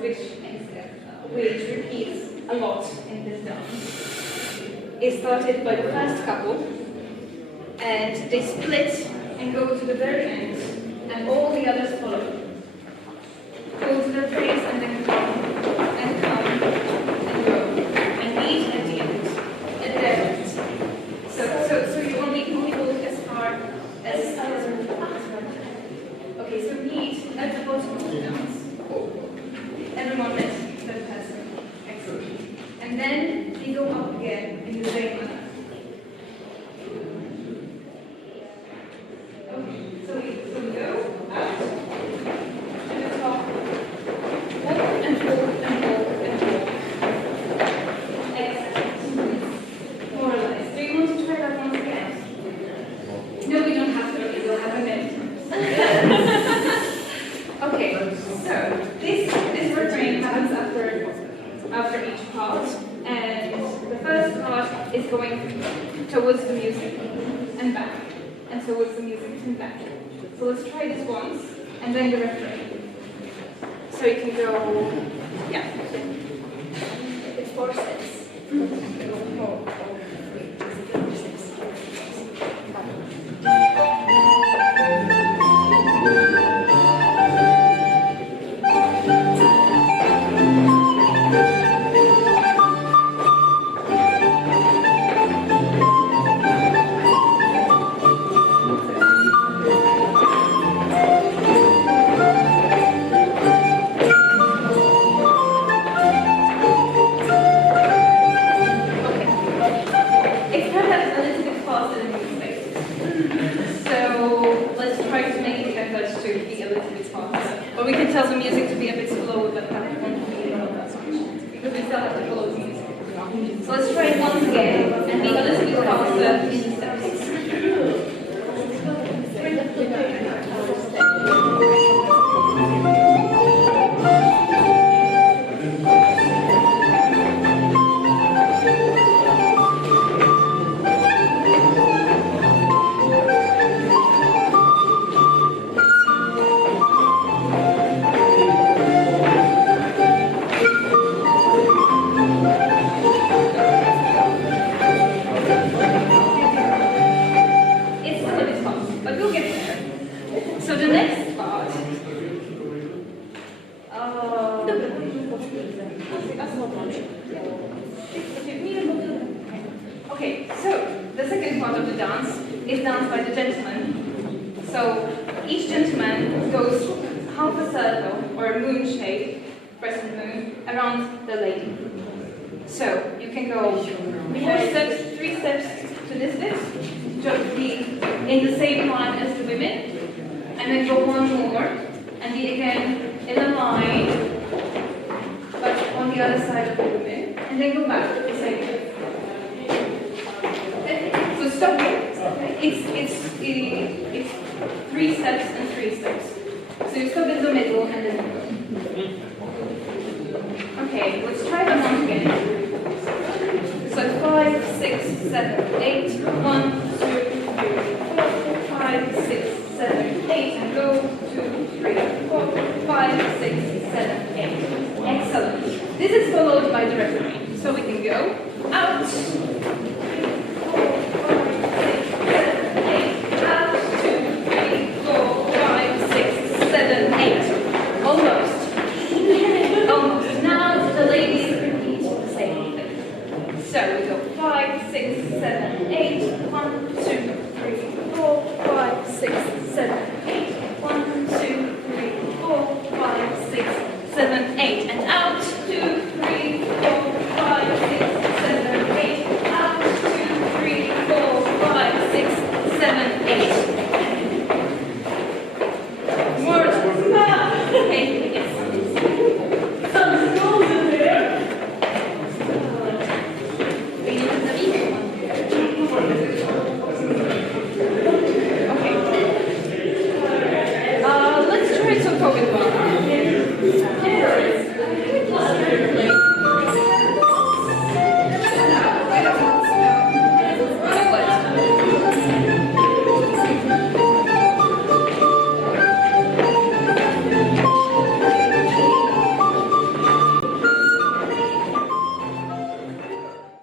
which repeats a lot in this dance, is started by the first couple, and they split and go to the very end, and all the others follow. Go to the phrase and then come, and go, and meet at the end, at their end. So you only go as far as okay, so meet at the bottom of the dance. Everyone met that person. Excellent. And then you go up again in the same manner. Okay, so we go out and the top. Walk and walk and walk and walk. Excellent. More or less. Do you want to try that once again? No, we don't have to. We'll have a minute. Okay, so this refrain happens after each part, and the first part is going towards the music and back, and towards the music and back. So let's try this once, and then the refrain. So you can go, yeah. It's 4 steps. Or we can tell the music to be a bit slower, but that won't be that much, because we still have to follow the music. So let's try it once again, and be a little bit faster in the steps. Okay, so the second part of the dance is danced by the gentleman. So each gentleman goes half a circle or a moon shape, crescent moon, around the lady. So you can go 4 steps, 3 steps to this bit, just be in the same line as the women, and then go one more, and be again in a line, but on the other side of the women, and then go back the same way. So stop here. It's 3 steps and 3 steps. So you stop in the middle and then go. Okay, let's try that one again. So 5, 6, 7, 8. 1, 2, 3, 4, 5, 6, 7, 8, and go 2, 3, 4, 5, 6, 7, 8. Excellent. This is followed by the refrain. So we can go out.